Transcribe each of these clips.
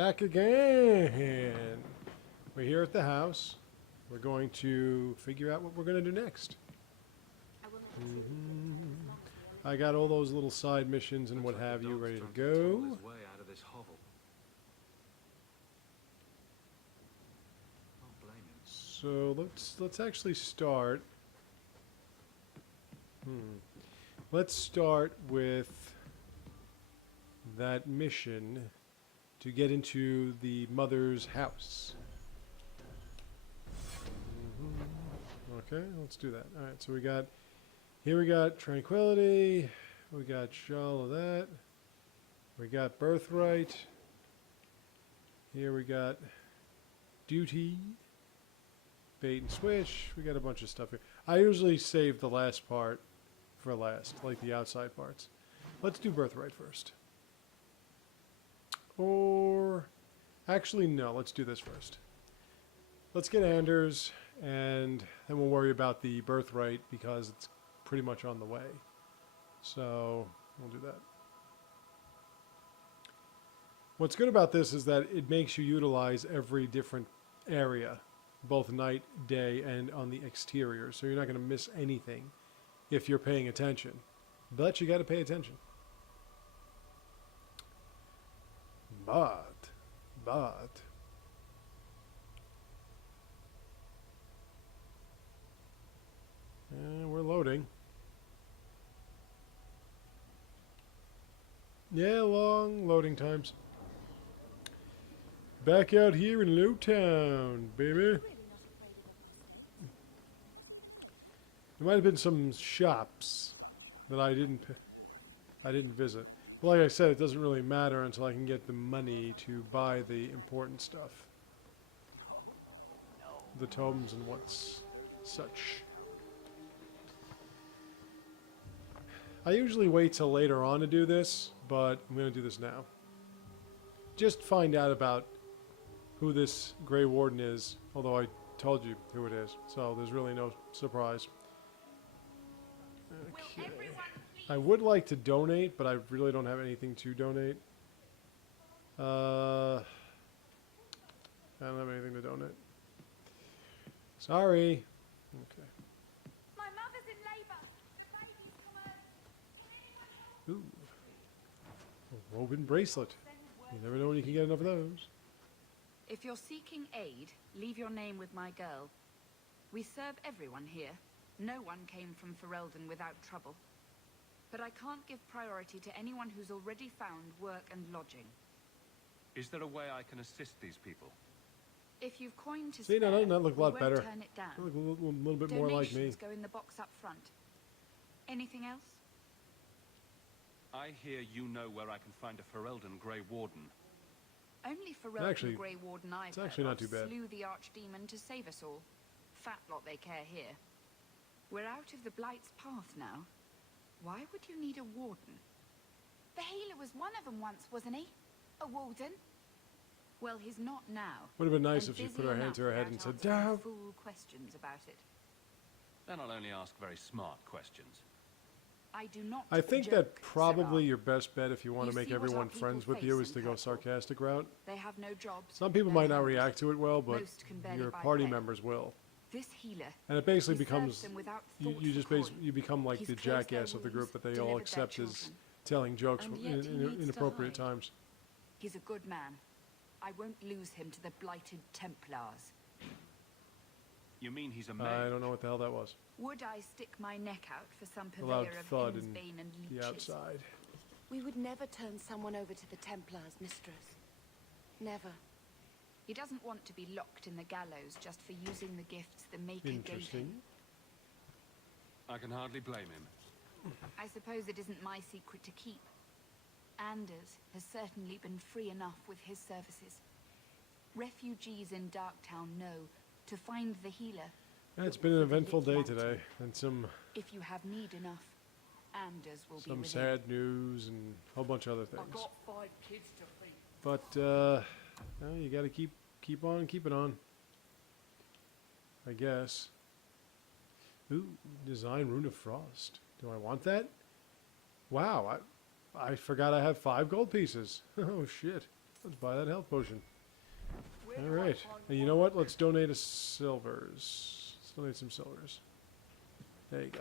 Back again. We're here at the house. We're going to figure out what we're going to do next. I got all those little side missions and what have you ready to go. So let's actually start. Let's start with that mission to get into the mother's house. Okay, let's do that. All right, so we got tranquility, we got all of that, we got birthright, here we got duty, bait and switch, we got a bunch of stuff here. I usually save the last part for last, like the outside parts. Let's do birthright first. Or, actually no, let's do this first. Let's get Anders, and then we'll worry about the birthright because it's pretty much on the way. So, we'll do that. What's good about this is that it makes you utilize every different area, both night, day, and on the exterior. So you're not going to miss anything if you're paying attention. But you got to pay attention. But. And we're loading. Yeah, long loading times. Back out here in Lowtown, baby. There might have been some shops that I didn't visit. But like I said, it doesn't really matter until I can get the money to buy the important stuff. The tomes and what's such. I usually wait till later on to do this, but I'm going to do this now. Just find out about who this Grey Warden is, although I told you who it is, so there's really no surprise. Okay. I would like to donate, but I really don't have anything to donate. I don't have anything to donate. Sorry. Okay. My mother's in labor. Ooh. A woven bracelet. You never know when you can get enough of those. If you're seeking aid, leave your name with my girl. We serve everyone here. No one came from Ferelden without trouble. But I can't give priority to anyone who's already found work and lodging. Is there a way I can assist these people? If you've coined to See, spare, now doesn't that look a lot we better? won't turn it down. Look a little bit more like me. Donations go in the box up front. Anything else? I hear you know where I can find a Ferelden Grey Warden. Only Ferelden Actually, Grey Warden I've it's actually not too bad. slew the Archdemon to save us all. Fat lot they care here. We're out of the Blight's path now. Why would you need a warden? The healer was one of them once, wasn't he? A warden? Well, he's not now. Would have been nice and if she busy put her hand to her enough head and without said, answering "Dad." fool questions about it. Then I'll only ask very smart questions. I do not I think joke, that probably Sarah. your best bet if you want You to make see what everyone our people friends with face you is in to go purple. sarcastic route. They have no jobs. Some people no might not homes. react to it well, but Most can barely your buy party bread. members will. This healer. And it basically he serves becomes them without you thought just for basically coin. you become like He's the closed their jackass of the group wounds, that they all delivered their accept as children. telling jokes And in, yet he in needs to inappropriate hide. times. He's a good man. I won't lose him to the blighted Templars. You mean he's a mage? I don't know what the hell that was. Would I stick my neck out for some A loud purveyor of thud in Bane and the leeches? outside. We would never turn someone over to the Templars, mistress. Never. He doesn't want to be locked in the gallows just for using the gifts the Maker gave Interesting. him. I can hardly blame him. I suppose it isn't my secret to keep. Anders has certainly been free enough with his services. Refugees in Darktown know to find the healer. Yeah, it's been an eventful day today, and some If you have need enough, Anders will be within. sad news and a whole bunch of other things. I've got 5 kids to feed. But well, you got to keep on keeping on. I guess. Ooh, design Rune of Frost. Do I want that? Wow, I forgot I have 5 gold pieces. Oh shit. Let's buy that health potion. Where All do I right. find And you know what? Let's donate a silvers. Let's donate some silvers. There you go.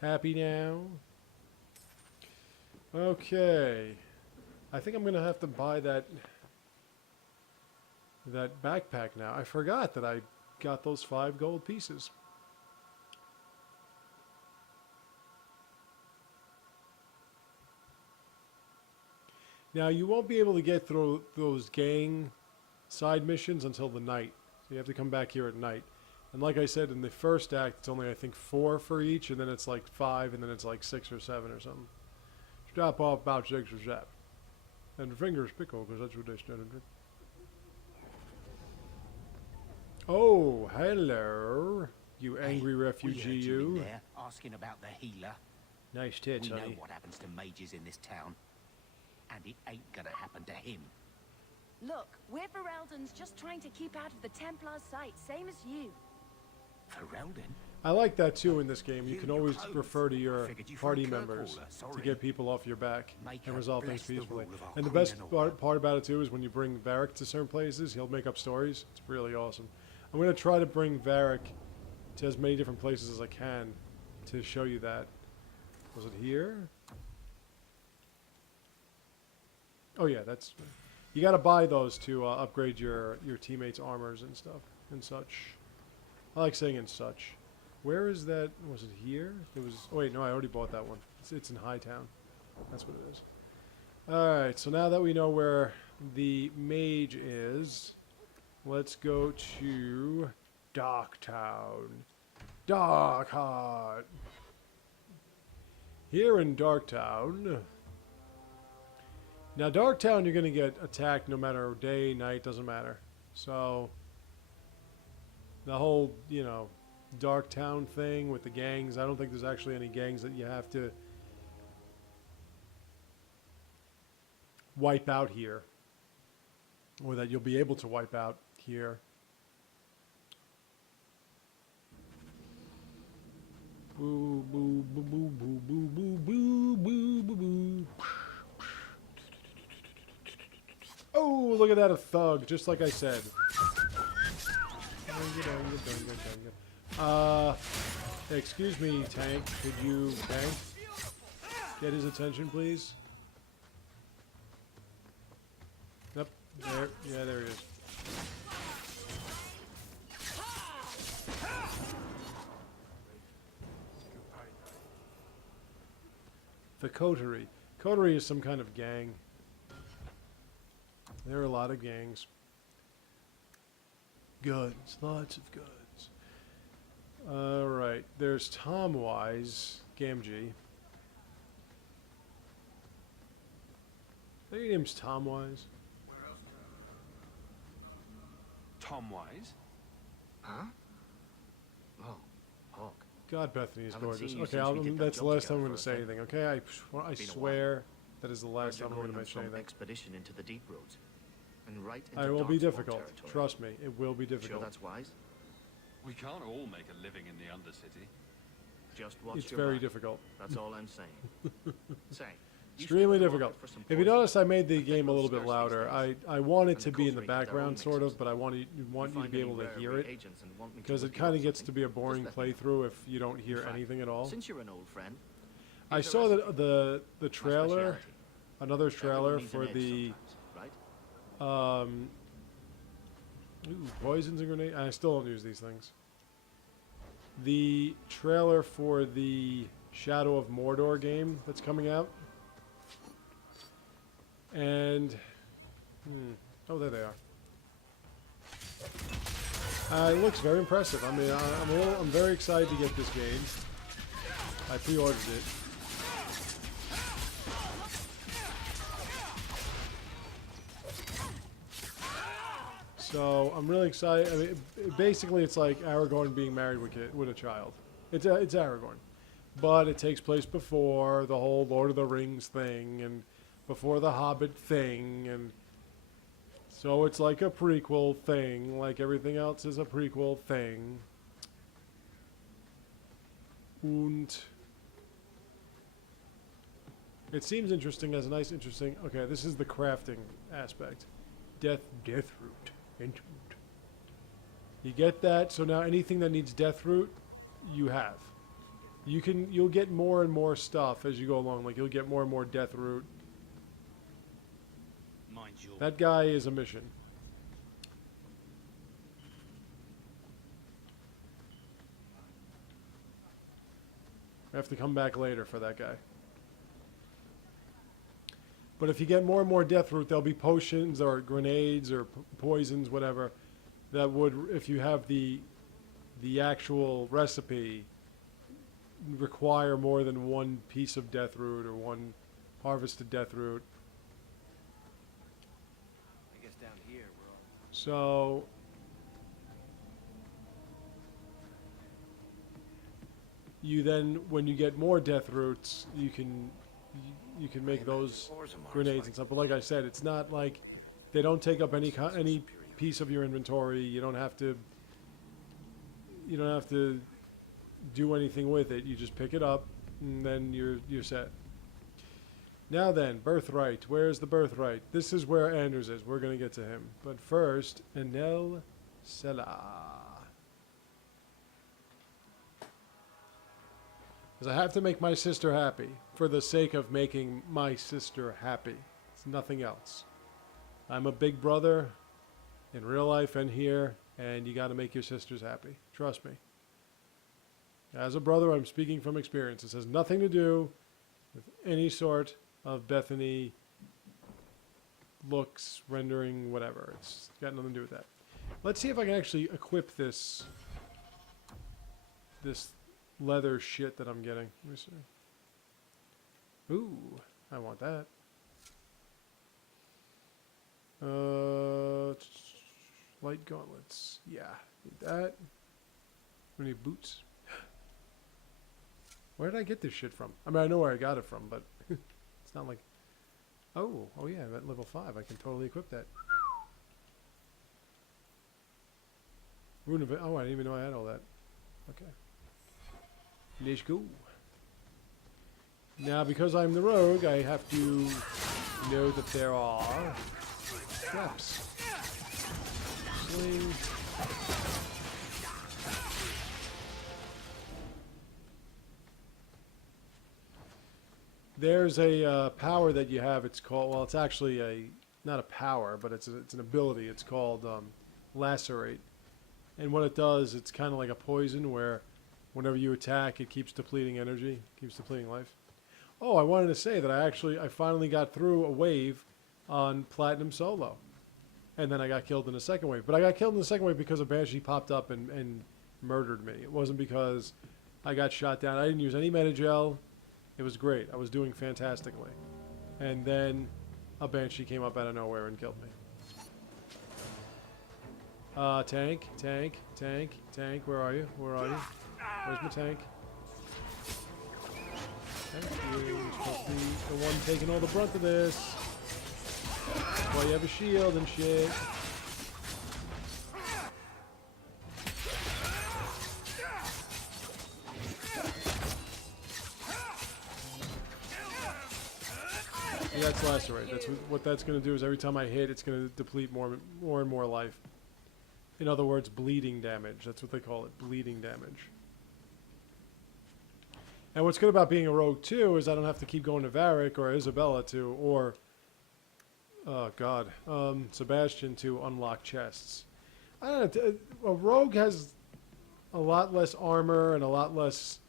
Happy now? Okay. I think I'm going to have to buy that backpack now. I forgot that I got those 5 gold pieces. Now, you won't be able to get through those gang side missions until the night. So you have to come back here at night. And like I said, in the first act, it's only, I think, 4 for each, and then it's like 5, and then it's like 6 or 7 or something. Drop off about 6 or 7. And fingers pickle, because that's what they stand and drink. Oh, hello, you angry refugee, we heard you in you. there asking about the healer. Nice tits, We know honey. what happens to mages in this town, and it ain't gonna happen to him. Look, we're Ferelden's just trying to keep out of the Templar's sight, same as you. Ferelden? I like that too in this game. You You can and your always clothes. refer to your Figured you party from members Kirkwall, to sorry. get people off your back Make and her resolve things bless the peacefully. rule of our And the queen best and all. part about it too is when you bring Varric to certain places, he'll make up stories. It's really awesome. I'm going to try to bring Varric to as many different places as I can to show you that. Was it here? Oh yeah, that's... You got to buy those to upgrade your teammates' armors and stuff and such. I like saying and such. Where is that? Was it here? It was... Oh wait, no, I already bought that one. It's in Hightown. That's what it is. Alright, so now that we know where the mage is, let's go to Darktown. Darkheart. Here in Darktown... Now, Darktown, you're going to get attacked no matter day, night, doesn't matter. So, the whole, you know, Darktown thing with the gangs, I don't think there's actually any gangs that you have to wipe out here. Or that you'll be able to wipe out here. Boo, boo, boo, boo, boo, boo, boo, boo, boo, boo, boo. Oh, look at that, a thug, just like I said. Excuse me, tank. Could you, tank, get his attention, please? Yep, there, yeah, there he is. The Coterie. Coterie is some kind of gang. There are a lot of gangs. Guns, lots of guns. Alright, there's Tomwise, Gamgee. I think your name's Tomwise. Tom Wise? Huh? Oh, Hawk. God, Bethany is Haven't gorgeous. seen you Okay, since we did that that's the job last time I'm together going to for say a anything, okay? I Been a while. swear that is the last You're time I'm going going to on mention some anything. expedition into the deep roads, and right into It will be Darkspawn difficult. territory. Trust me, it will be Sure, difficult. that's wise. We can't all make a living in the Undercity. Just watch It's your very back. difficult. That's all I'm saying. Say, you Extremely still difficult. for some If you poison? notice, I made the think game a those little bit scarce these louder. days. I want it And to the be in the Coterie get their own background, sort of, mixes. but I want you You to find be any able to rare hear rogue it, agents and want me to because look it you kind up of gets to something, be a just boring let me know. playthrough if you don't hear In fact, anything at all. Since you're an old friend, I here's a saw recipe. the My trailer, specialty. another Everyone trailer needs an for edge the sometimes, right? poisons and grenades. I still don't use these things. The trailer for the Shadow of Mordor game that's coming out. And oh, there they are. It looks very impressive. I mean, I'm very excited to get this game. I pre-ordered it. So I'm really excited. I mean, basically, it's like Aragorn being married with a child. It's Aragorn, but it takes place before the whole Lord of the Rings thing and before the Hobbit thing, and so it's like a prequel thing. Like everything else is a prequel thing. And It seems interesting as a nice, interesting... Okay, this is the crafting aspect. Death root. Int root. You get that, so now anything that needs death root, you have. You'll get more and more stuff as you go along. Like, you'll get more and more death root. Mind your... That guy is a mission. We have to come back later for that guy. But if you get more and more death root, there'll be potions or grenades or poisons, whatever, that would, if you have the actual recipe, require more than one piece of death root or one harvested death root. I guess down here we're all... So you then, when you get more death roots, you can make those grenades and stuff. But like I said, it's not like they don't take up any piece of your inventory. You don't have to do anything with it. You just pick it up, and then you're set. Now then, birthright. Where's the birthright? This is where Anders is. We're gonna get to him. But first, Enel Selah. Because I have to make my sister happy for the sake of making my sister happy. It's nothing else. I'm a big brother in real life and here, and you got to make your sisters happy. Trust me. As a brother, I'm speaking from experience. This has nothing to do with any sort of Bethany looks, rendering, whatever. It's got nothing to do with that. Let's see if I can actually equip this leather shit that I'm getting. Let me see. Ooh, I want that. Light gauntlets. Yeah, need that. We need boots. Where did I get this shit from? I mean, I know where I got it from, but it's not like... Oh yeah, I'm at level 5. I can totally equip that. Rune of it. Oh, I didn't even know I had all that. Okay. Let's go. Now, because I'm the rogue, I have to know that there are traps. Sling. There's a power that you have. It's called, well, it's actually not a power, but it's an ability. It's called Lacerate. And what it does, it's kind of like a poison where whenever you attack, it keeps depleting energy, keeps depleting life. Oh, I wanted to say that I finally got through a wave on Platinum Solo. And then I got killed in the second wave. But I got killed in the second wave because a Banshee popped up and murdered me. It wasn't because I got shot down. I didn't use any Metagel. It was great. I was doing fantastically. And then a Banshee came up out of nowhere and killed me. Tank. Where are you? Where's my tank? Thank you. You're supposed to be the one taking all the brunt of this. That's why you have a shield and shit. Yeah, that's Lacerate. That's what that's going to do is every time I hit, it's going to deplete more and more life. In other words, bleeding damage. That's what they call it, bleeding damage. And what's good about being a rogue, too, is I don't have to keep going to Varric or Isabella or Sebastian to unlock chests. I don't know, a rogue has a lot less armor and a lot less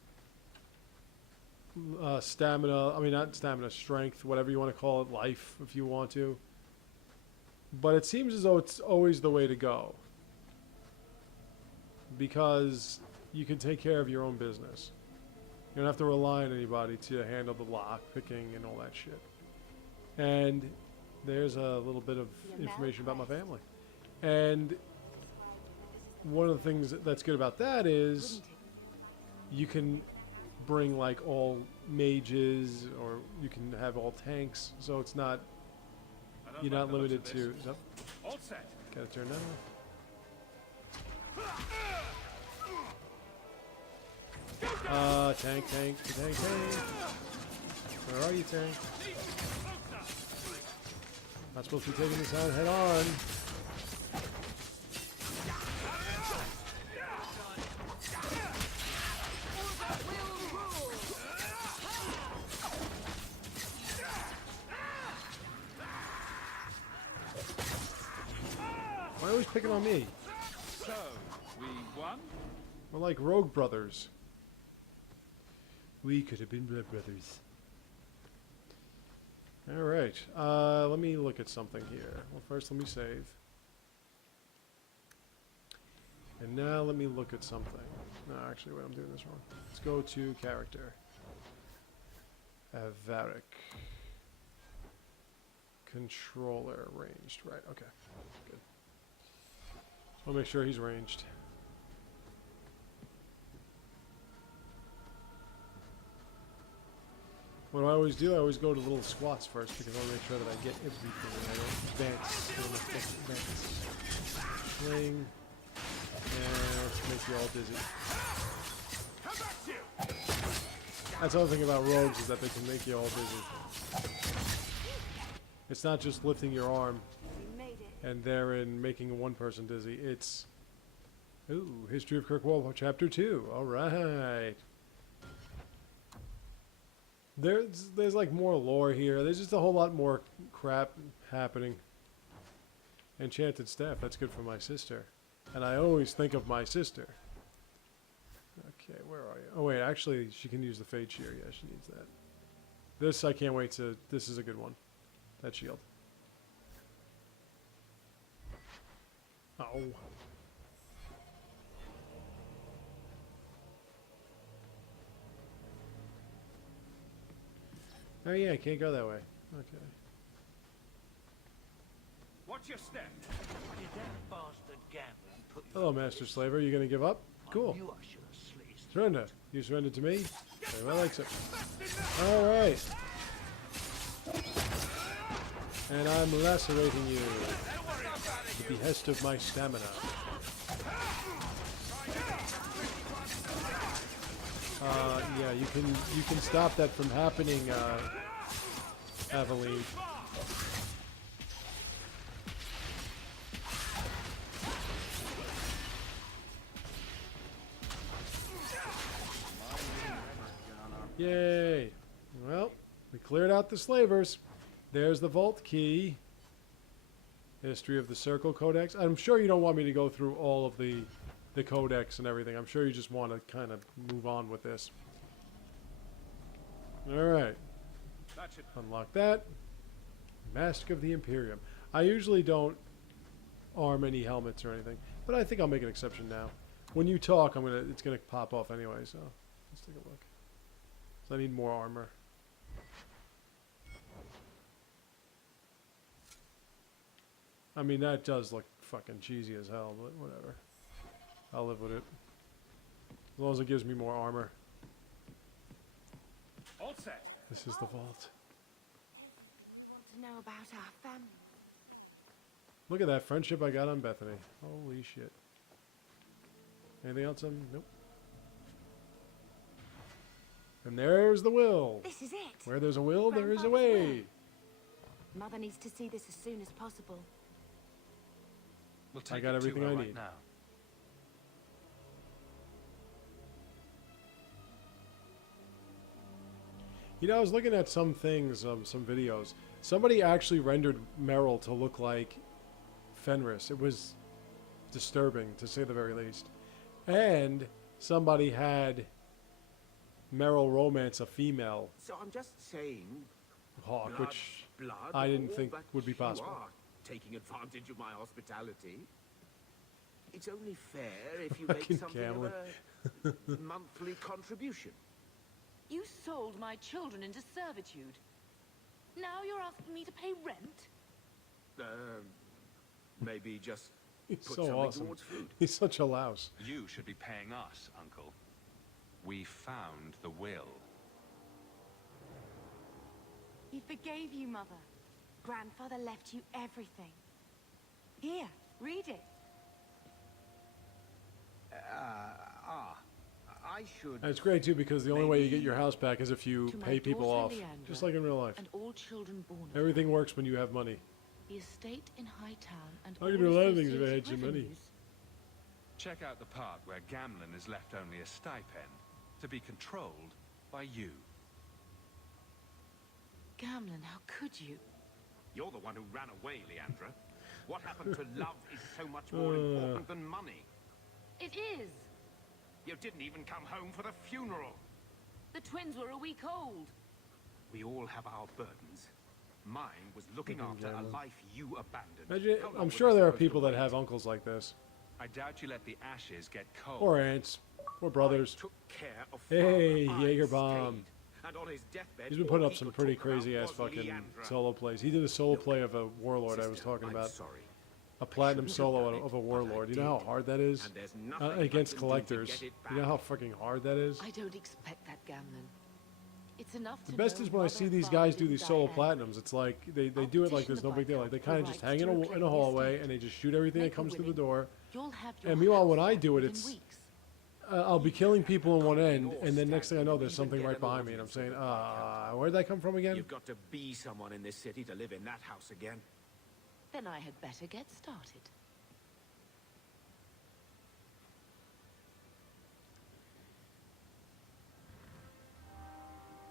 stamina. I mean, not stamina, strength, whatever you want to call it, life, if you want to. But it seems as though it's always the way to go. Because you can take care of your own business. You don't have to rely on anybody to handle the lock picking and all that shit. And there's a little bit of information about my family. And one of the things that's good about that is you can bring like all mages or you can have all tanks. So it's not, you're not limited to... All set. Gotta turn that off. Tank. Where are you, tank? Not supposed to be taking this out head on. Why are you always picking on me? So, we won? We're like rogue brothers. We could have been blood brothers. Alright, let me look at something here. Well, first let me save. And now let me look at something. No, actually, wait, I'm doing this wrong. Let's go to character. Avaric. Controller ranged. Right, okay. Good. I'll make sure he's ranged. What do I always do? I always go to little squats first because I want to make sure that I get everything and I don't advance. Swing. And let's make you all dizzy. That's the other thing about rogues is that they can make you all dizzy. It's not just lifting your arm and therein making one person dizzy. It's... Ooh, History of Kirkwall, Chapter 2. Alright. There's like more lore here. There's just a whole lot more crap happening. Enchanted staff, that's good for my sister. And I always think of my sister. Okay, where are you? Oh wait, actually she can use the Fade Shear. Yeah, she needs that. This I can't wait to... This is a good one. That shield. Oh. Oh yeah, I can't go that way. Okay. Watch your step. Did that bastard Gavin put you Hello, Master Slaver. You gonna give up? Cool. knew I should have sliced. Surrender. You surrendered to me? Very well, like so. Alright. And I'm lacerating you. At the behest of my stamina. Yeah, you can stop that from happening, Aveline. Yay! Well, we cleared out the slavers. There's the vault key. History of the Circle Codex. I'm sure you don't want me to go through all of the codex and everything. I'm sure you just want to kind of move on with this. Alright. Unlock that. Mask of the Imperium. I usually don't arm any helmets or anything, but I think I'll make an exception now. When you talk, it's gonna pop off anyway, so let's take a look. So I need more armor. I mean, that does look fucking cheesy as hell, but whatever. I'll live with it. As long as it gives me more armor. All set. This is the vault. We want to know about our family. Look at that friendship I got on Bethany. Holy shit. Anything else? Nope. And there's the will. This is it. Where there's a will, there is a Grandfather's way. will. Mother needs to see this as soon as possible. We'll take got it everything to her I right need. now. You know, I was looking at some things, some videos. Somebody actually rendered Meryl to look like Fenris. It was disturbing, to say the very least. And somebody had Meryl romance a female So I'm just saying, hawk, which blood, I didn't all, think but would be possible. You are taking advantage of my hospitality. It's only fair if you Fucking make something Cameron. of a monthly contribution. You sold my children into servitude. Now you're asking me to pay rent? Maybe just He's put so something awesome. towards food. He's such a louse. You should be paying us, Uncle. We found the will. He forgave you, Mother. Grandfather left you everything. Here, read it. I should... And it's great too because the only way you get Maybe your house back is if you To my pay people off, daughter Leandra just like in real life. and all children born of Everything her, works when you have money. the estate in Hightown and I all could do a lot of things if I associated had some money. revenues. Check out the part where Gamlen is left only a stipend, to be controlled by you. Gamlen, how could you? You're the one who ran away, Leandra. What happened to love is so much more important than money. It is! You didn't even come home for the funeral. The twins were a week old. We all have our burdens. Mine was looking after a life you abandoned. Imagine, How long I'm was sure I there are supposed to people that wait? have uncles like this. I doubt you let the ashes get cold. Or aunts. Or brothers. I took care of Hey, Father. I Jaeger Bomb. stayed. And on his deathbed, He's been all putting up he some could pretty talk about crazy ass was fucking Leandra. solo plays. He did a solo play of a warlord I was Sister, talking I'm about. sorry. A platinum shouldn't have solo done it, of a but I warlord. You know how did. hard that is? And there's nothing I Against can do to collectors. get it You know back. how fucking hard that is? I don't expect that, Gamlen. It's enough The to best know is when I mother see and these father guys do didn't these die solo angry. platinums. It's like they I'll do it like petition there's no the big deal. Like they Viscount kind of for just rights hang to in reclaim a the hallway estate. and they just shoot everything that Make a comes through the willing. door. You'll have your And meanwhile, house when I back do it, within it's weeks. I'll be killing people in one end, Or and then next thing I know, there's stand, something even right get behind an me, and I'm audience saying, with the Viscount. where'd that come from again? You've got to be someone in this city to live in that house again. Then I had better get started.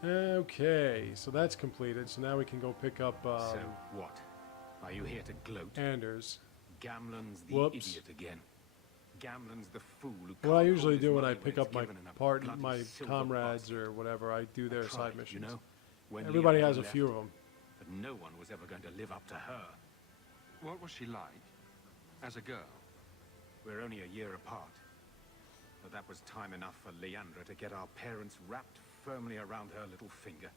Okay, so that's completed. So now we can go pick up So what? Are you here to gloat? Anders. Gamlen's the Whoops. idiot again. Gamlen's the fool who What I can't usually hold his do when I money pick it's up my given in a part, bloody my silver comrades basket. or whatever, I do their I side tried, missions. You know, when Everybody Leandra has a left, few of them. but no one was ever going to live up to her. What was she like? As a girl? We're only a year apart. But that was time enough for Leandra to get our parents wrapped firmly around her little finger.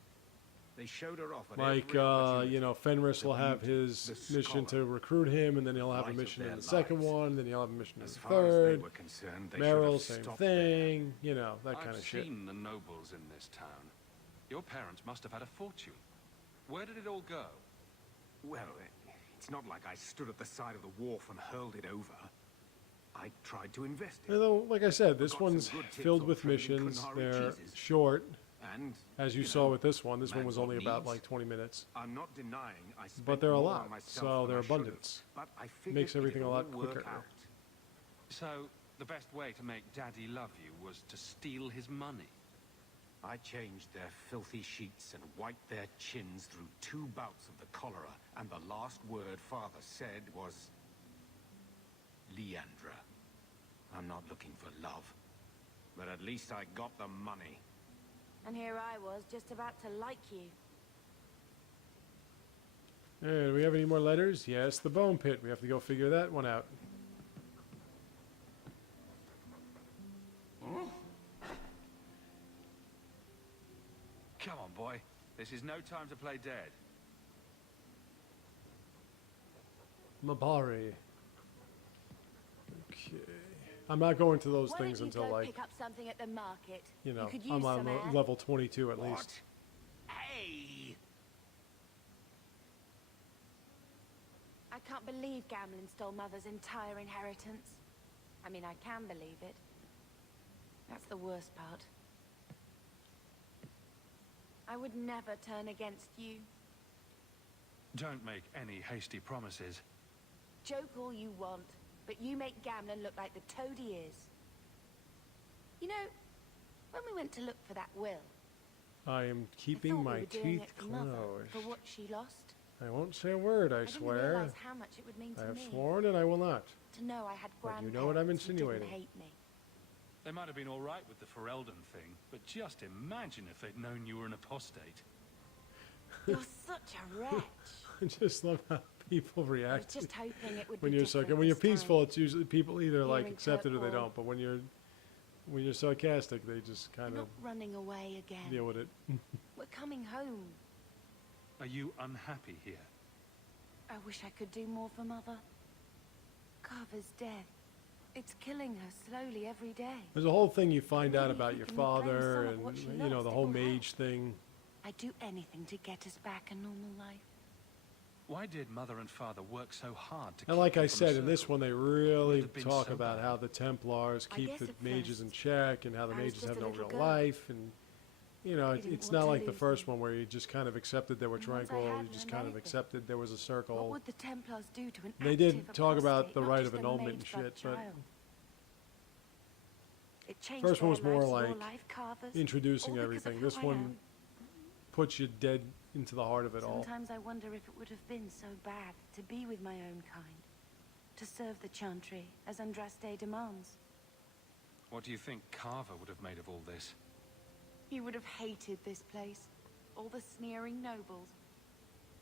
They showed her off at Like, every opportunity. you know, Fenris The will have beauty, his the mission to scholar, recruit him, and then he'll have a light of mission in their the second lives. one, then he'll have a mission in As the far as they third. were concerned, they Meryl, should have same stopped there. thing, you know, that kind I've of shit. seen the nobles in this town. Your parents must have had a fortune. Where did it all go? Well, it's not like I stood at the side of the wharf and hurled it over. I tried to invest it. Although, like I said, this Got some one's good tips filled on with trading missions. Kunari They're cheeses. short, And, as you you saw know, with this one. This one man was will only about needs. like 20 minutes. I'm not denying I spent But they're a more lot, on myself so than they're I should have, abundance. But I figured Makes everything it'd a lot all work quicker. out. So, the best way to make Daddy love you was to steal his money. I changed their filthy sheets and wiped their chins through 2 bouts of the cholera, and the last word Father said was... Leandra. I'm not looking for love, but at least I got the money. And here I was, just about to like you. Hey, do we have any more letters? Yes, the bone pit. We have to go figure that one out. Come on, boy. This is no time to play dead. Mabari. Okay. I'm not going to those Why things don't you until, go like, pick up something at the market? you know, could use I'm on some air. level 22 at least. Hey! I can't believe Gamlen stole Mother's entire inheritance. I mean, I can believe it. That's the worst part. I would never turn against you. Don't make any hasty promises. Joke all you want, but you make Gamlen look like the toad he is. You know, when we went to look for that will, I am I keeping thought my we were doing teeth it for Mother, for closed. what she lost. I won't say a word, I I didn't swear. realize how much it would mean I to have me. sworn and I will not. To know I had But you grandparents know what I'm who insinuating. didn't hate me. They might have been all right with the Ferelden thing, but just imagine if they'd known you were an apostate. You're such a wretch. I just love how people I was react just hoping it would when be you're different when you're this time. peaceful. It's usually people either like Hearing accept it or they Kirkwall. don't. But when you're sarcastic, they just We're kind of not running away again. deal with it. We're coming home. Are you unhappy here? I wish I could do more for Mother. Carver's death. It's killing her slowly every day. There's a whole thing you find out Maybe if about we your can reclaim father some of and what she you know lost, the it whole will help. mage thing. I'd do anything to get us back a normal life. Why did Mother and Father work so hard to And keep like you I from said, in this Circle? one they Would really have been talk so about bad. how the Templars I keep guess the at mages in first, check and how the I was mages just have a no little real girl. life. And, you know, I didn't it's want not to like the lose first them. one where you just kind of accepted they were And once I tranquil. had You just learned kind of anything, accepted there was a What circle. would the Templars do to an They active did talk about apostate, the not right just of a annulment and mage-blood shit, but child? It changed first one their was more lives, your like life, Carver's, introducing all because of everything. who This I one am. puts you dead into the heart of it all. Sometimes I wonder if it would have been so bad to be with my own kind, to serve the Chantry as Andraste demands. What do you think Carver would have made of all this? He would have hated this place, all the sneering nobles.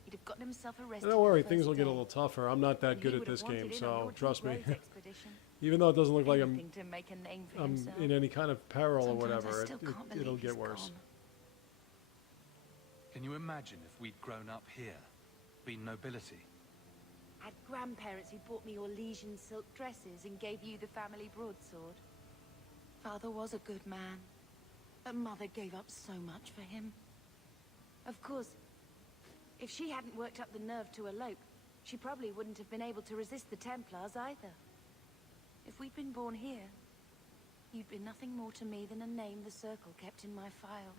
He'd have gotten himself arrested. Don't worry, the things first will get a day, little tougher. I'm not that and good he at would have this game, wanted in on so your trust me. Roads expedition. Even though it doesn't look like Anything to make a name for I'm himself. in any kind of peril or Sometimes I whatever, still can't believe it'll he's get worse. gone. Can you imagine if we'd grown up here, been nobility? I had grandparents who bought me Orlesian silk dresses and gave you the family broadsword. Father was a good man, but Mother gave up so much for him. Of course, if she hadn't worked up the nerve to elope, she probably wouldn't have been able to resist the Templars either. If we'd been born here, you'd been nothing more to me than a name the Circle kept in my file.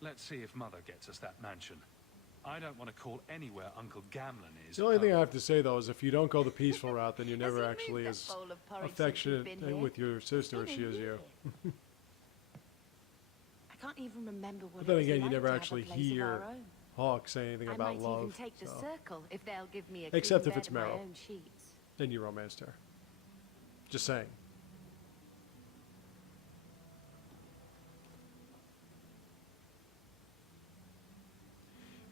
Let's see if Mother gets us that mansion. I don't want to call anywhere Uncle Gamlin is. The only thing I home. have to say, though, is if you don't go the peaceful route, then you're Has never he actually moved as that bowl of porridge since affectionate you've been here? with your sister as It's she been a is you. year. I can't even remember what But then it was again, you like never to have a actually place of hear our own. Hawk say anything I about might love. even take the so. Circle if they'll give me a Except clean if it's bed and Meryl. my own sheets. Then you romanced her. Just saying.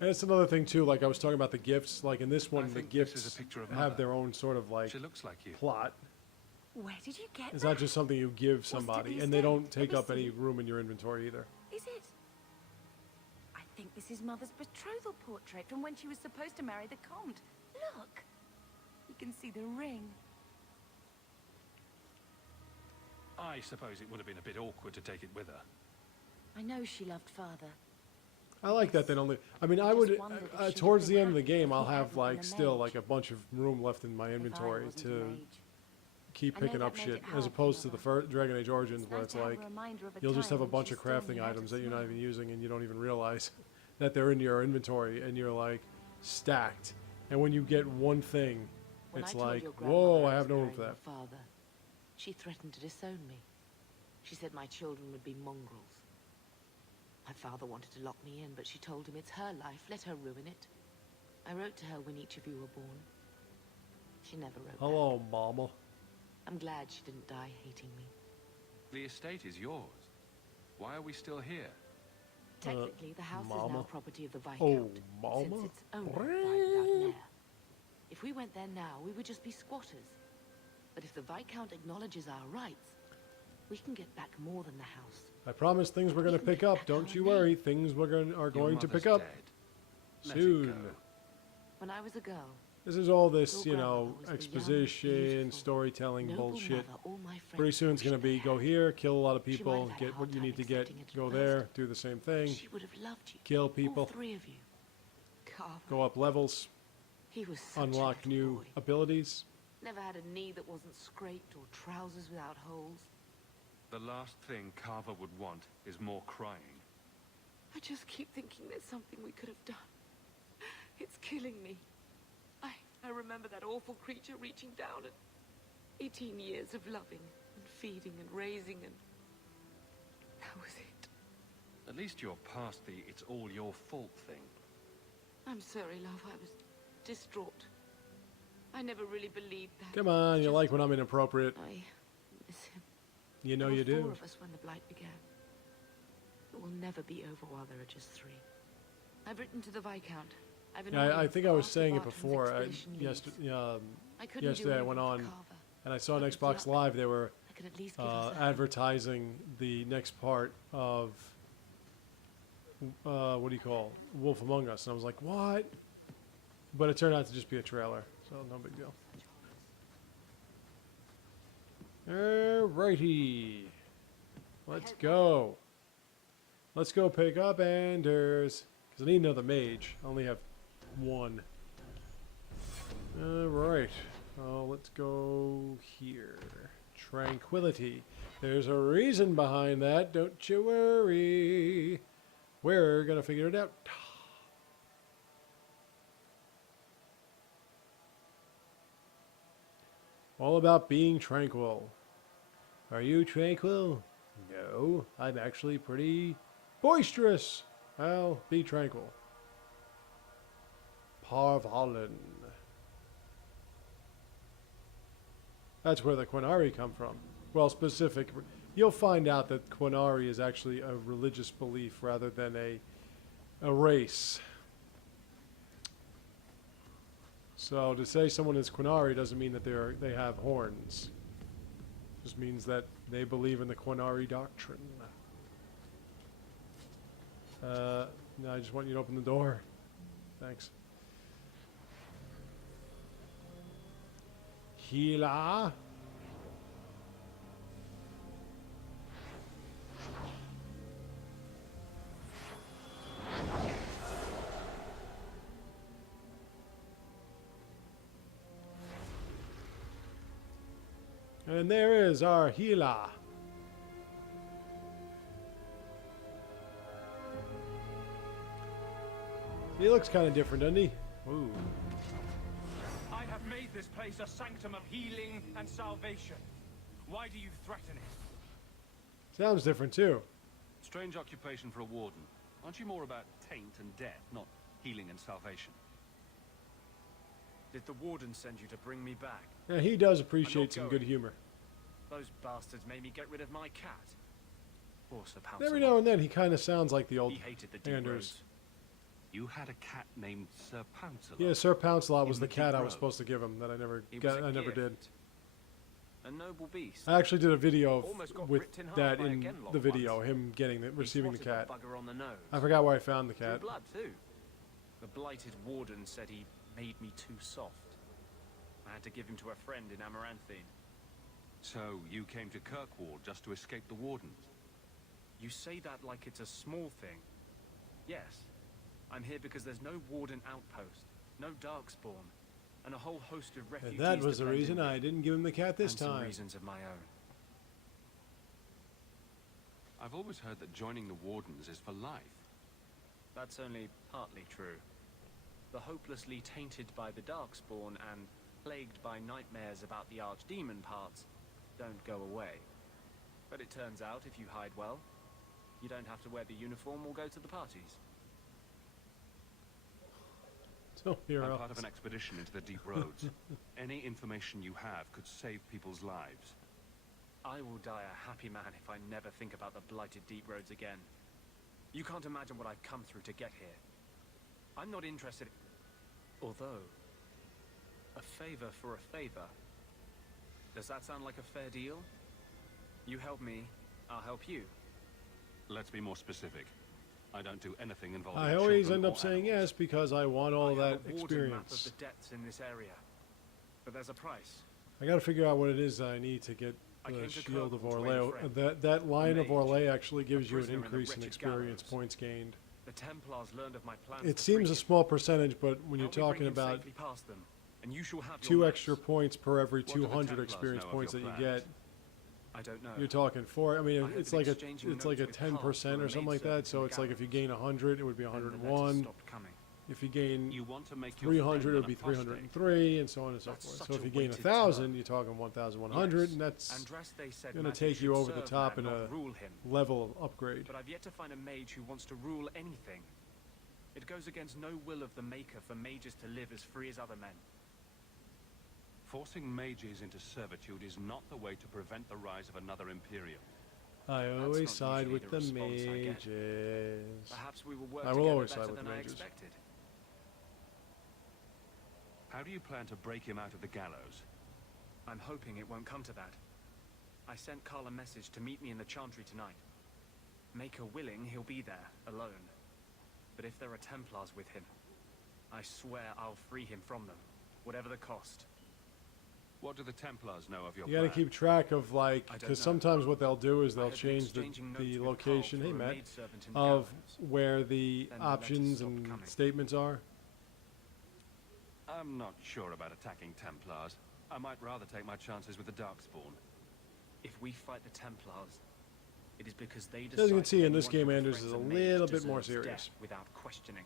And it's another thing too, like I was talking about the gifts, like in this one, the think this is gifts a picture of have Mother. their own sort of like She looks like you. plot. Where did you get It's that? not just something you give it somebody, the and they estate? don't Let take me up any see. room in your inventory either. Is it? I think this is Mother's betrothal portrait from when she was supposed to marry the Comte. Look! You can see the ring. I suppose it would have been a bit awkward to take it with her. I know she loved Father. I like that they don't leave. I mean, I I just would, wondered if she'd towards been the end of the happy game, if I'll he have hadn't been like a still mage. like a bunch of room left in my If I inventory wasn't a to mage. keep I know picking that up made shit, it as hard, opposed to the however. Dragon Age Origins, It's where nice it's to have a like reminder of a you'll just have a time bunch when of she still crafting knew how items to that you're not smile. even using, and you don't even realize that they're in your inventory, and you're like stacked. And when you get one thing, When it's I told like, your grandmother whoa, I was have no room marrying for your that. Father, she threatened to disown me. She said my children would be mongrels. My father wanted to lock me in, but she told him it's her life, let her ruin it. I wrote to her when each of you were born. She never wrote back. Hello, mama. I'm glad she didn't die hating me. The estate is yours. Why are we still here? Technically, the house is now Mama? property of the Viscount, Oh, mama? since its owner died without an heir. If we went there now, we would just be squatters. But if the Viscount acknowledges our rights, we can get back more than the house. I promised things were going to pick up. Don't you worry. Things are going Your to mother's pick up dead. Let it soon. go. When I was a girl, This is all this, your you know, grandmother was the young, exposition, beautiful, storytelling noble bullshit. mother all my friends Pretty soon it's going to wished be they go had. here, kill a lot of She might people, have had a get hard what you time need to get, accepting it at go first. there, do the same thing, She would have loved you. kill people, All three of you. Carver. go up levels, He was such unlock a little new boy. abilities. Never had a knee that wasn't scraped or trousers without holes. The last thing Carver would want is more crying. I just keep thinking there's something we could have done. It's killing me. I remember that awful creature reaching down and 18 years of loving and feeding and raising, and that was it. At least you're past the it's all your fault thing. I'm sorry, love. I was distraught. I never really believed that. Come on, you Just- like when I'm inappropriate. I miss him. You know There you were do. 4 of us when the Blight began. It will never be over while there are just 3. I've written to the Viscount. I've Yeah, I annoyed think I was after saying it Barton's before. expedition leaves. I couldn't do Yesterday I anything went for on Carver, and I saw on but with Xbox luck, Live they were I could at least give us a hand. advertising the next part of what do you call Wolf Among Us, and I was like, what? But it turned out to just be a trailer, so no big deal. Alrighty, let's go. Let's go pick up Anders because I need another mage. I only have 1. Alright. Let's go here. Tranquility. There's a reason behind that, don't you worry. We're gonna figure it out. All about being tranquil. Are you tranquil? No, I'm actually pretty boisterous. Well, be tranquil. Parvalen. That's where the Quinari come from. Well, specific. You'll find out that Quinari is actually a religious belief rather than a race. So to say someone is Quinari doesn't mean that they have horns. Just means that they believe in the Quinari doctrine. No, I just want you to open the door. Thanks. Hila. And there is our Hila. He looks kind of different, doesn't he? Ooh. I have made this place a sanctum of healing and salvation. Why do you threaten it? Sounds different too. Strange occupation for a warden. Aren't you more about taint and death, not healing and salvation? Did the Warden send you to bring me back? Yeah, he does appreciate some good humor. Those bastards made me get rid of my cat. Poor Sir Pouncelot. Every now and then he kind of sounds like the old He hated the deep Anders. roads. You had a cat named Sir Pouncelot? Yeah, Sir Pouncelot was In the the cat deep I was road. supposed to give him that I never He was a never did. gift. A noble beast. I actually did a video Almost got with ripped in half that by a in Genlock the video, once. him receiving the He cat. swatted the bugger on the nose. I forgot where I found the Drew cat. blood too. The blighted Warden said he made me too soft. I had to give him to a friend in Amaranthine. So you came to Kirkwall just to escape the Wardens? You say that like it's a small thing. Yes. I'm here because there's no Warden outpost, no Darkspawn, and a whole host of refugees. And that was to the blend reason in I with, didn't give him the cat this and some time. reasons of my own. I've always heard that joining the Wardens is for life. That's only partly true. The hopelessly tainted by the Darkspawn and plagued by nightmares about the Archdemon parts don't go away. But it turns out, if you hide well, you don't have to wear the uniform or go to the parties. So here I'm else. part of an expedition into the deep roads. Any information you have could save people's lives. I will die a happy man if I never think about the blighted deep roads again. You can't imagine what I've come through to get here. I'm not interested. Although, a favor for a favor. Does that sound like a fair deal? You help me, I'll help you. Let's be more specific. I don't do anything involving I always children end up or saying animals. yes because I want all I that have a Warden map of experience. the depths in this area. But there's a price. I got to figure out what it is that I need to get I the came to Shield of Kirkwall to aid a Orlais. friend, That line of Mage, Orlais actually gives you an prisoner in the increase in wretched experience gallows. points gained. The Templars learned of my plans. It to seems free a him. small percentage, but when you're Help me bring talking him about safely past them, and you shall have your 2 knights. extra points per every What do the 200 Templars experience know of points that your you plans? get, I don't know. you're talking 4. I mean, I have it's been like exchanging it's like a notes with 10% Carl or for a something like that. maidservant So in it's like if you gallows. gain 100, it would be Then the letters 101. stopped coming. If you gain You want to make your 300, it friend would an be apostate. 303, and so on and so That's forth. such So if a you gain weighted 1,000, term. you're talking 1,100, Yes. and that's Andras, they said gonna magic take you should over the serve top man, in not a rule him. level upgrade. But I've yet to find a mage who wants to rule anything. It goes against no will of the Maker for mages to live as free as other men. Forcing mages into servitude is not the way to prevent the rise of another Imperium. I not always side usually with the the response I get. mages. Perhaps we will work I will together always better side with than I mages. expected. How do you plan to break him out of the gallows? I'm hoping it won't come to that. I sent Carl a message to meet me in the Chantry tonight. Maker willing, he'll be there, alone. But if there are Templars with him, I swear I'll free him from them, whatever the cost. What do the Templars know of your You got to plan? keep track of, like, I don't because know. sometimes what they'll do is I they'll had been change the exchanging notes with location, Carl hey for a Matt, maidservant in the of gallows. where the Then the letters options stopped and coming. statements are. I'm not sure about attacking Templars. I might rather take my chances with the Darkspawn. If we fight the Templars, it is because they As you can decide see in this anyone game, who Anders is befriends a mage little bit more deserves serious. death without questioning.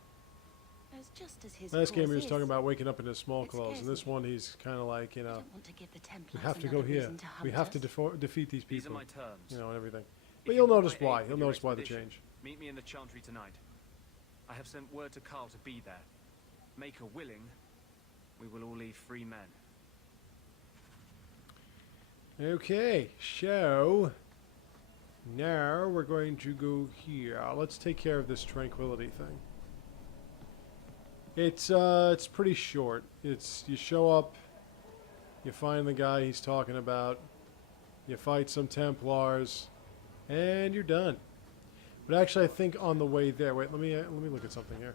As just as his Last game he cause was is, talking about waking up in his small It clothes, scares and this me. one he's kind of like, you I know, don't want to give the Templars we have to go another here. reason to We hunt have to us. defeat these These are people, my terms. you know, and everything. If But you you'll want notice my why. aid You'll with your notice why the expedition, change. Meet me in the Chantry tonight. I have sent word to Carl to be there. Make her willing, we will all leave free men. Okay, so now we're going to go here. Let's take care of this tranquility thing. It's pretty short. It's you show up, you find the guy he's talking about, you fight some Templars, and you're done. But actually, I think on the way there, wait, let me look at something here.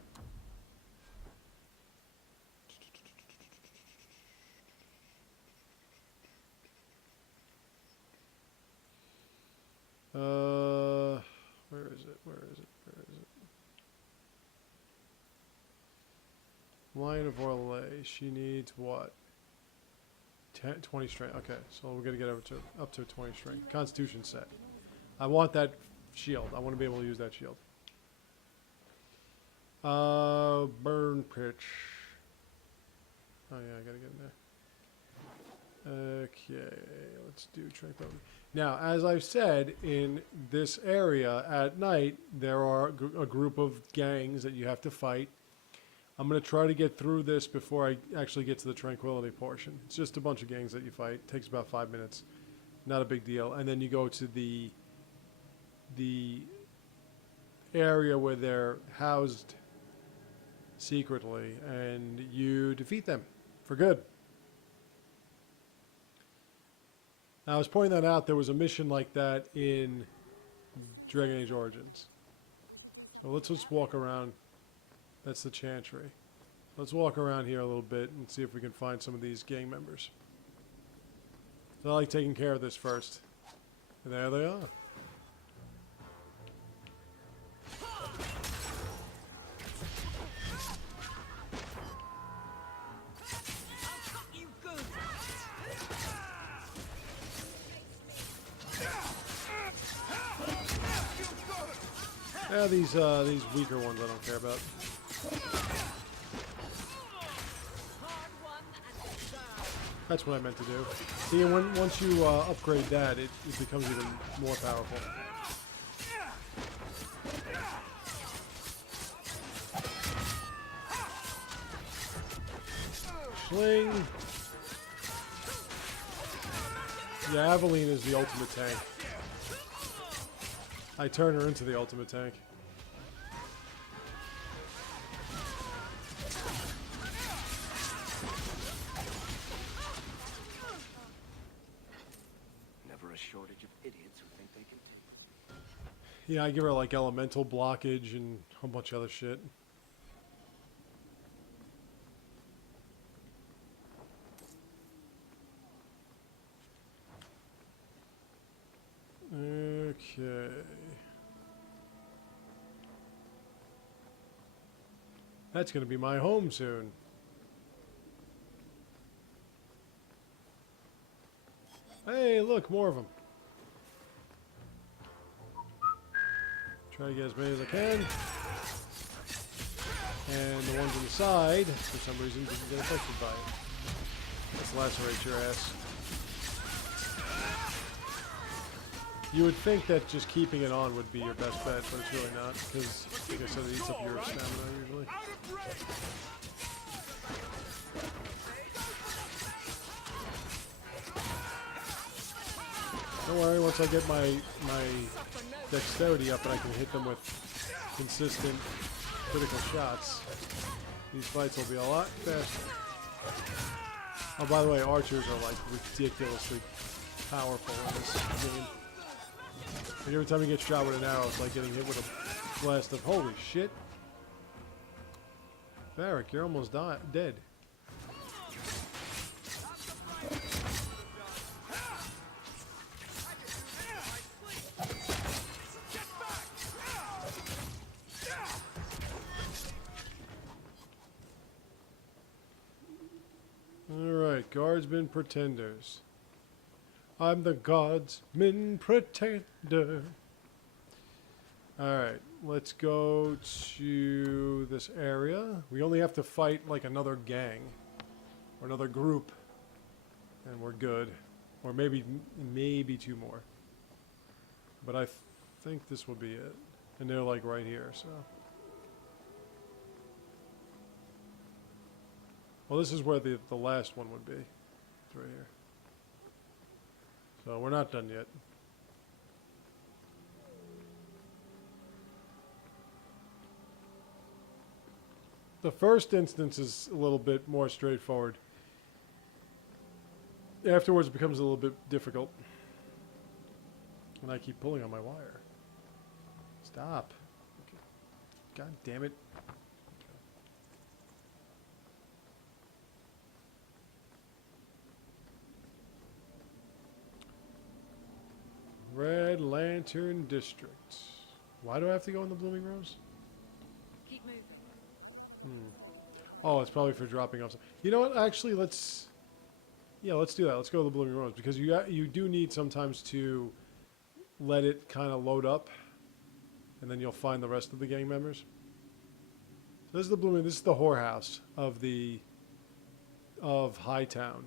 Where is it? Where is it? Where is it? Line of Orlais. She needs what? 20 strength. Okay, so we're gonna get up to 20 strength. Constitution set. I want that shield. I want to be able to use that shield. Burn pitch. Oh yeah, I gotta get in there. Okay, let's do tranquility. Now, as I've said, in this area at night, there are a group of gangs that you have to fight. I'm going to try to get through this before I actually get to the tranquility portion. It's just a bunch of gangs that you fight. It takes about 5 minutes. Not a big deal. And then you go to the area where they're housed secretly, and you defeat them for good. I was pointing that out. There was a mission like that in Dragon Age Origins. So let's just walk around. That's the Chantry. Let's walk around here a little bit and see if we can find some of these gang members. So I like taking care of this first. And there they are. Yeah, these weaker ones I don't care about. That's what I meant to do. See, once you upgrade that, it becomes even more powerful. Sling. Yeah, Aveline is the ultimate tank. I turn her into the ultimate tank. Never a shortage of idiots who think they can take. Yeah, I give her like elemental blockage and a whole bunch of other shit. Okay. That's going to be my home soon. Hey, look, more of them. Try to get as many as I can. And the ones on the side, for some reason, didn't get affected by it. Let's lacerate your ass. You would think that just keeping it on would be your best bet, but it's really not, because, like I said, it eats up your stamina usually. Don't worry, once I get my dexterity up and I can hit them with consistent critical shots, these fights will be a lot faster. Oh, by the way, archers are like ridiculously powerful in this game. And every time you get shot with an arrow, it's like getting hit with a blast of holy shit. Varric, you're almost dead. Alright, guardsmen pretenders. I'm the guardsman pretender. Alright, let's go to this area. We only have to fight like another gang. Or another group. And we're good. Or maybe two more. But I think this will be it. And they're like right here, so. Well, this is where the last one would be. It's right here. So we're not done yet. The first instance is a little bit more straightforward. Afterwards it becomes a little bit difficult. And I keep pulling on my wire. Stop. Okay. God damn it. Red Lantern District. Why do I have to go in the Blooming Rose? Keep moving. Oh, it's probably for dropping off. You know what? Actually, let's do that. Let's go to the Blooming Rose because you do need sometimes to let it kind of load up, and then you'll find the rest of the gang members. So this is the Blooming. This is the whorehouse of Hightown.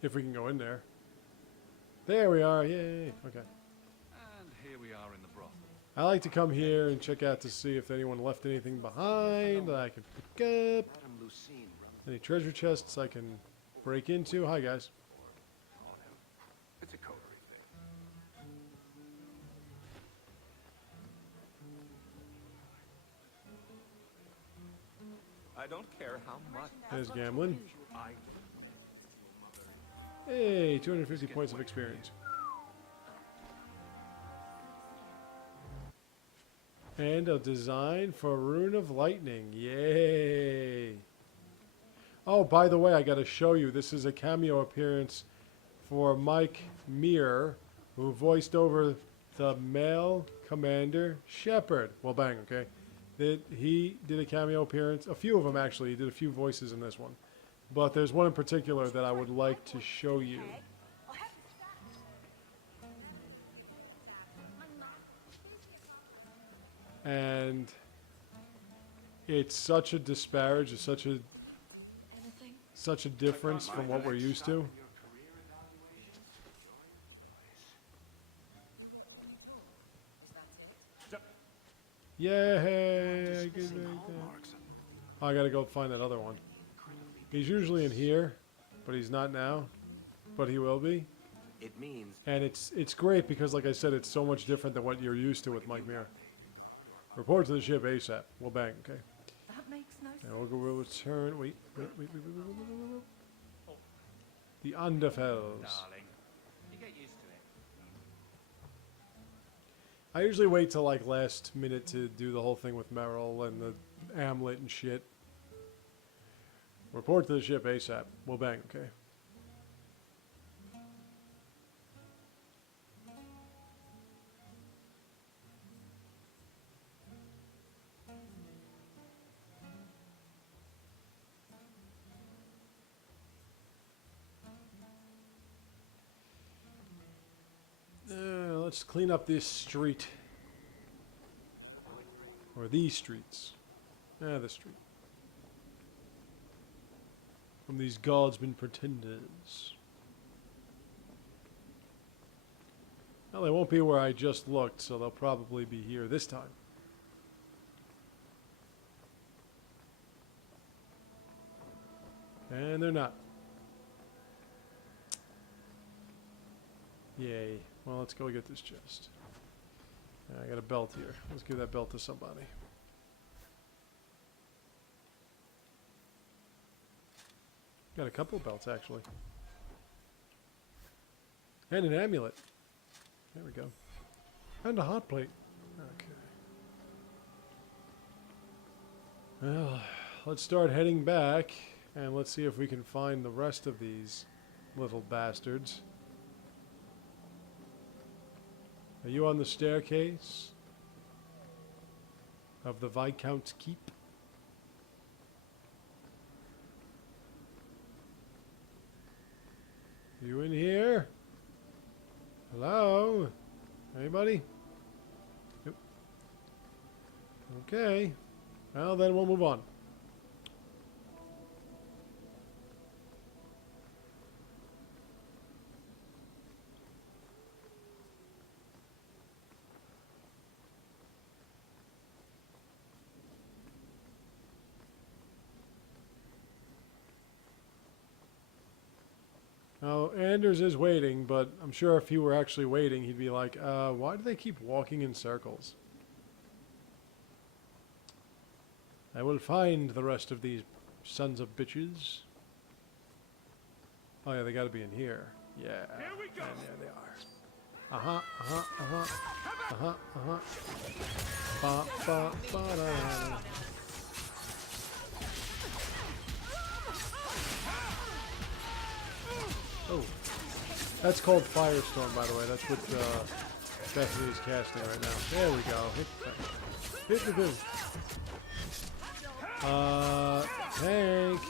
If we can go in there. There we are. Yay. Okay. And here we are in the brothel. I like to come here and check out to see if anyone left anything behind that I can pick up. Any treasure chests I can break into. Hi, guys. It's a coterie thing. I don't care how much. There's gambling. Hey, 250 points of experience. And a design for Rune of Lightning. Yay! Oh, by the way, I got to show you. This is a cameo appearance for Mike Muir, who voiced over the male commander Shepard. Well, bang, okay? He did a cameo appearance. A few of them, actually. He did a few voices in this one. But there's one in particular that I would like to show you. And it's such a disparage, it's such a difference from what we're used to. Yay! I gotta go find that other one. He's usually in here, but he's not now. But he will be. It means. And it's great because, like I said, it's so much different than what you're used to with Mike Muir. Report to the ship ASAP. We'll bang, okay? That makes no sense. And we'll return. Wait. The Underfells. Darling, you get used to it. I usually wait till like last minute to do the whole thing with Merrill and the amulet and shit. Report to the ship ASAP. We'll bang, okay? Let's clean up this street. Or these streets. The street. From these guardsmen pretenders. Well, they won't be where I just looked, so they'll probably be here this time. And they're not. Yay. Well, let's go get this chest. I got a belt here. Let's give that belt to somebody. Got a couple belts, actually. And an amulet. There we go. And a hot plate. Okay. Well, let's start heading back, and let's see if we can find the rest of these little bastards. Are you on the staircase of the Viscount's Keep? You in here? Hello? Anybody? Yep. Okay. Well, then we'll move on. Now, Anders is waiting, but I'm sure if he were actually waiting, he'd be like, why do they keep walking in circles? I will find the rest of these sons of bitches. Oh yeah, they gotta be in here. Yeah. Here we go. And there they are. Uh-huh, uh-huh, uh-huh. Uh-huh, uh-huh. Ba, ba, ba, da, da, da. Oh, that's called Firestorm, by the way. That's what Bethany is casting right now. There we go. Hit the thing. Tank.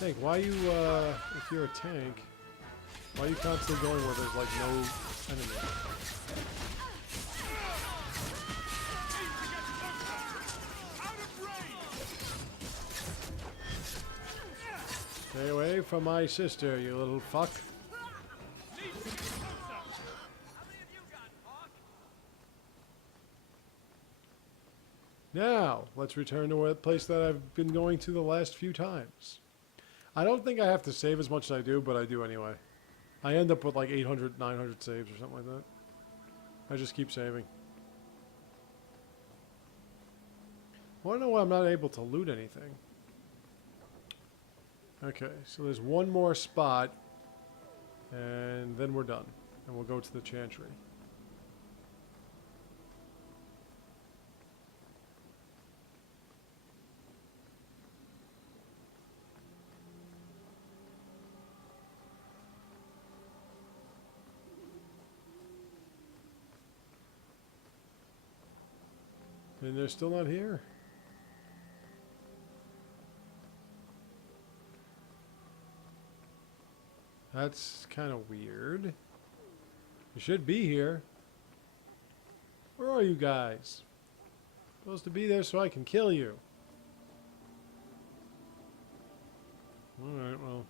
Tank, why you, if you're a tank, why are you constantly going where there's, like, no enemy? Stay away from my sister, you little fuck. Now, let's return to a place that I've been going to the last few times. I don't think I have to save as much as I do, but I do anyway. I end up with like 800, 900 saves or something like that. I just keep saving. I want to know why I'm not able to loot anything. Okay, so there's one more spot, and then we're done. And we'll go to the Chantry. And they're still not here? That's kind of weird. You should be here. Where are you guys? Supposed to be there so I can kill you. Alright, well.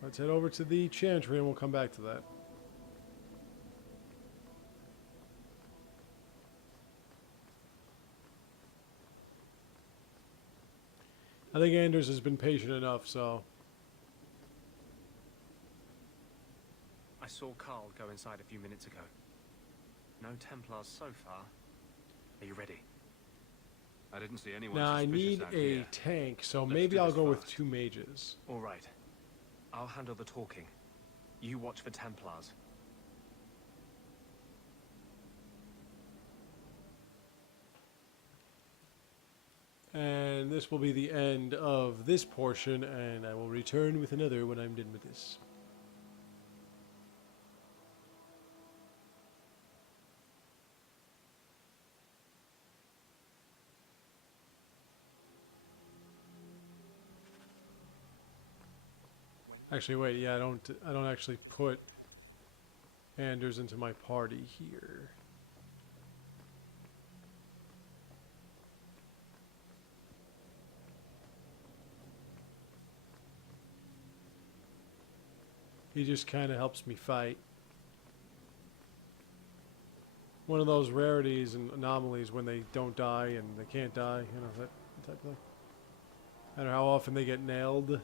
Let's head over to the Chantry and we'll come back to that. I think Anders has been patient enough, so... I saw Carl go inside a few minutes ago. No Templars so far. Are you ready? I didn't see anyone Now I suspicious need out a here. tank, so Let's maybe do I'll this go with fast. 2 mages. All right. I'll handle the talking. You watch for Templars. And this will be the end of this portion, and I will return with another when I'm done with this. Actually, wait, yeah, I don't actually put Anders into my party here. He just kind of helps me fight. One of those rarities and anomalies when they don't die and they can't die, you know, that type of thing. I don't know how often they get nailed.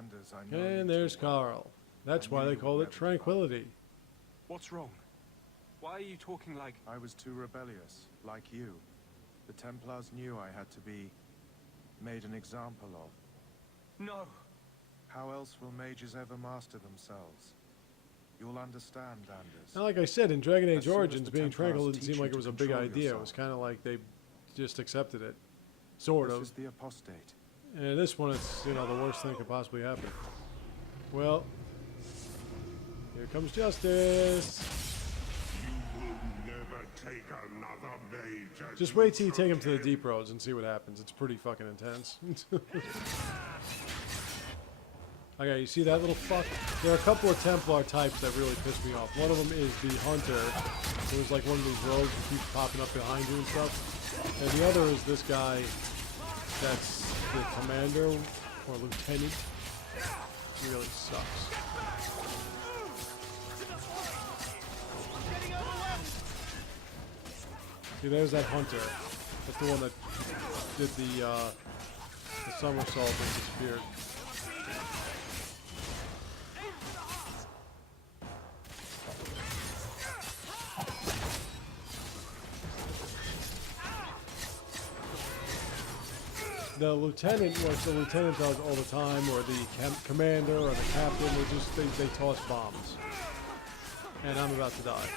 Anders, I know you And too there's well. Carl. That's I why knew they you call would it never give up. Tranquility. What's wrong? Why are you talking like... I was too rebellious, like you. The Templars knew I had to be made an example of. No! How else will mages ever master themselves? You'll understand, Anders. Now, like I said, in Dragon As Age soon as Origins, the being Templars tranquil didn't teach seem you like it to was a big control idea. It yourself. was kind of like they just accepted it. Sort This of. is the apostate. And this one, it's, you know, the worst thing could possibly happen. Well, here comes justice. You will never take another mage as Just you wait till you take him took to the him. deep roads and see what happens. It's pretty fucking intense. Okay, you see that little fuck? There are a couple of Templar types that really piss me off. One of them is the Hunter, who is like one of these rogues who keeps popping up behind you and stuff. And the other is this guy that's the commander or lieutenant. He really sucks. See, there's that Hunter. That's the one that did the somersault and disappeared. The lieutenant, what the lieutenant does all the time, or the commander, or the captain, they toss bombs. And I'm about to die.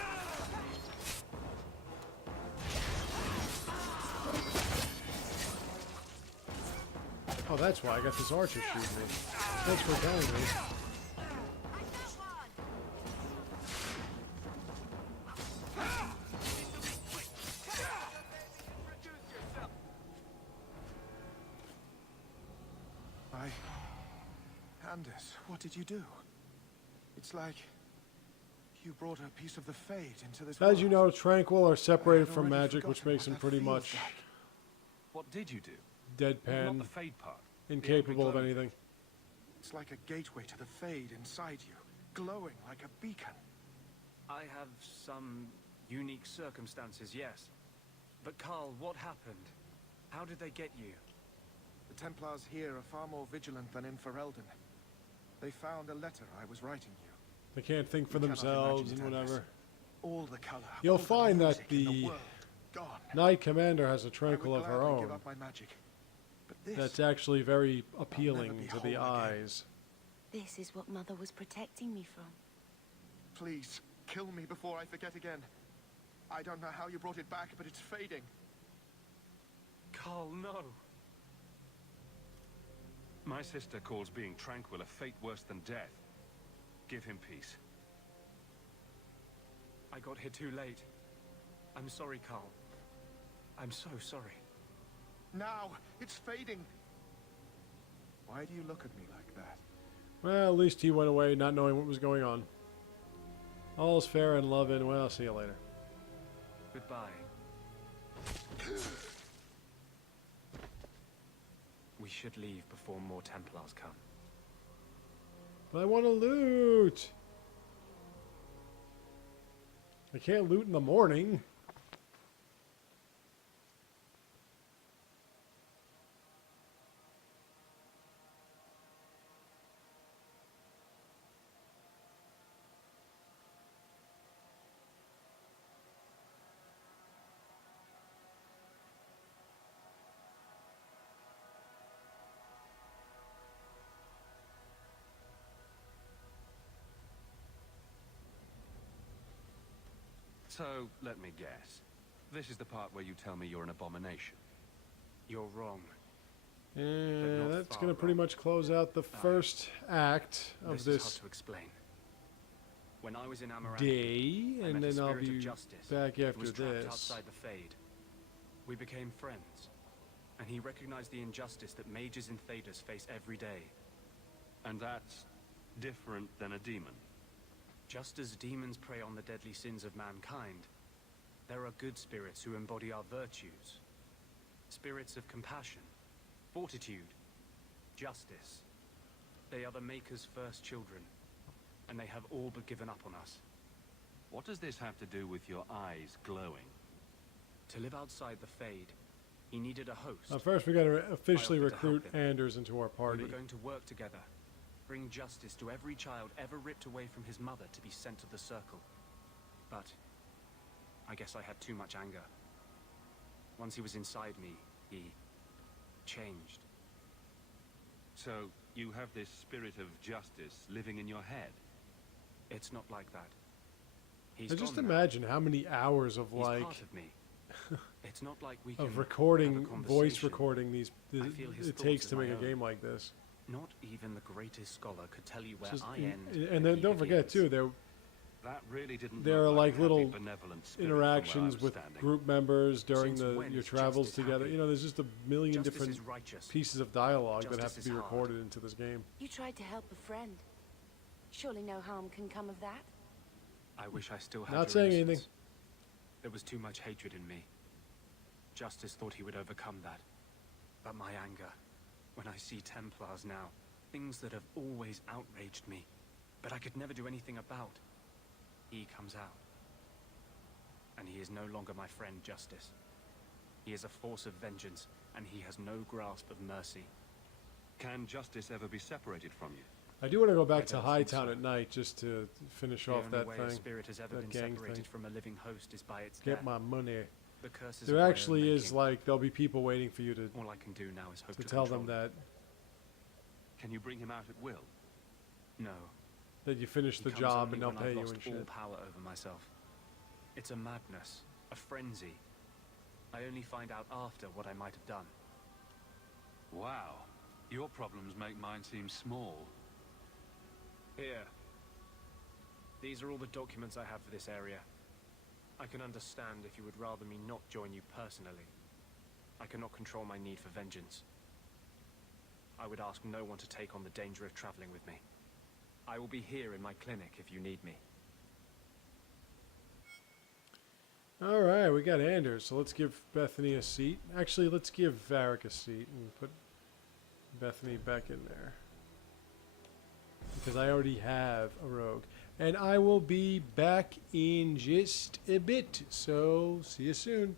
Oh, that's why I got this archer shooting me. Thanks for telling me. Anders, what did you do? It's like you brought a piece of the fate into this As you know, world. Tranquil are separated I had from already magic, which forgotten makes what them that pretty feels much like. What did you do? deadpan, Not the fade part. incapable of The angry anything. It's like a gateway to the fade inside you, glowing like a beacon. I have some unique circumstances, yes. But Carl, what happened? How did they get you? The Templars here are far more vigilant than in Ferelden. They found a letter I was writing you. They can't think for You cannot themselves imagine and it, Anders. whatever. All the color. You'll all the find that music in the world, gone. Knight Commander has a I Tranquil would of her gladly give own. up my magic. But this, That's actually very be appealing to the whole again. eyes. This is what Mother was protecting me from. please, kill me before I forget again. I don't know how you brought it back, but it's fading. Carl, no. My sister calls being tranquil a fate worse than death. Give him peace. I got here too late. I'm sorry, Carl. I'm so sorry. Now, it's fading. Why do you look at me like that? Well, at least he went away not knowing what was going on. All's fair in love and, well, see you later. Goodbye. We should leave before more Templars come. But I want to loot! I can't loot in the morning. So, let me guess. This is the part where you tell me you're an abomination. You're wrong. And not that's far going to pretty wrong. much close out the first act of This is this hard to explain. When I was in Amaranth, day, I and met a then I'll spirit of be justice back that after was trapped this. outside the Fade. We became friends, and he recognized the injustice that mages and Thaders face every day. And that's different than a demon. Just as demons prey on the deadly sins of mankind, there are good spirits who embody our virtues. Spirits of compassion, fortitude, justice. They are the Maker's first children, and they have all but given up on us. What does this have to do with your eyes glowing? To live outside the Fade, he needed a host. First, we got to officially I offered to help recruit him. Anders into our We party. were going to work together, bring justice to every child ever ripped away from his mother to be sent to the Circle. But I guess I had too much anger. Once he was inside me, he changed. So, you have this spirit of justice living in your head? It's not like that. I just imagine how many hours of He's like part of me. It's not like we can of recording, have a voice conversation. recording I feel his it thoughts takes as to my make a own. game like this. Not even the greatest scholar could tell you where Just- I end. and then he don't forget begins. too, there That really didn't there are look like a happy, little benevolent spirit from interactions where I with was standing. group members during Since when your is travels justice together. happy? You know, there's just a million Justice different is righteous. pieces of dialogue that have Justice to be is hard. recorded into this game. You tried to help a friend. Surely no harm can come of that. I wish I still had Not your saying innocence. anything. There was too much hatred in me. Justice thought he would overcome that. But my anger, when I see Templars now, things that have always outraged me, but I could never do anything about, he comes out. And he is no longer my friend, Justice. He is a force of vengeance, and he has no grasp of mercy. Can justice ever be separated from you? I do want to go I back to don't think Hightown so. at night just to finish The off only that way a thing. spirit has ever that been gang separated thing. from a living host is by its Get death. my money. The curses There of my own actually is making. like there'll be people waiting for you to All I can do now is hope to tell them control that it. Can you bring him out at will? No. you finished He the comes job only and they'll when pay I've you lost and all shit. power over myself. It's a madness, a frenzy. I only find out after what I might have done. Wow. Your problems make mine seem small. Here. These are all the documents I have for this area. I can understand if you would rather me not join you personally. I cannot control my need for vengeance. I would ask no one to take on the danger of traveling with me. I will be here in my clinic if you need me. All right, we got Anders, so let's give Bethany a seat. Actually, let's give Varric a seat and put Bethany back in there. Because I already have a rogue. And I will be back in just a bit, so see you soon.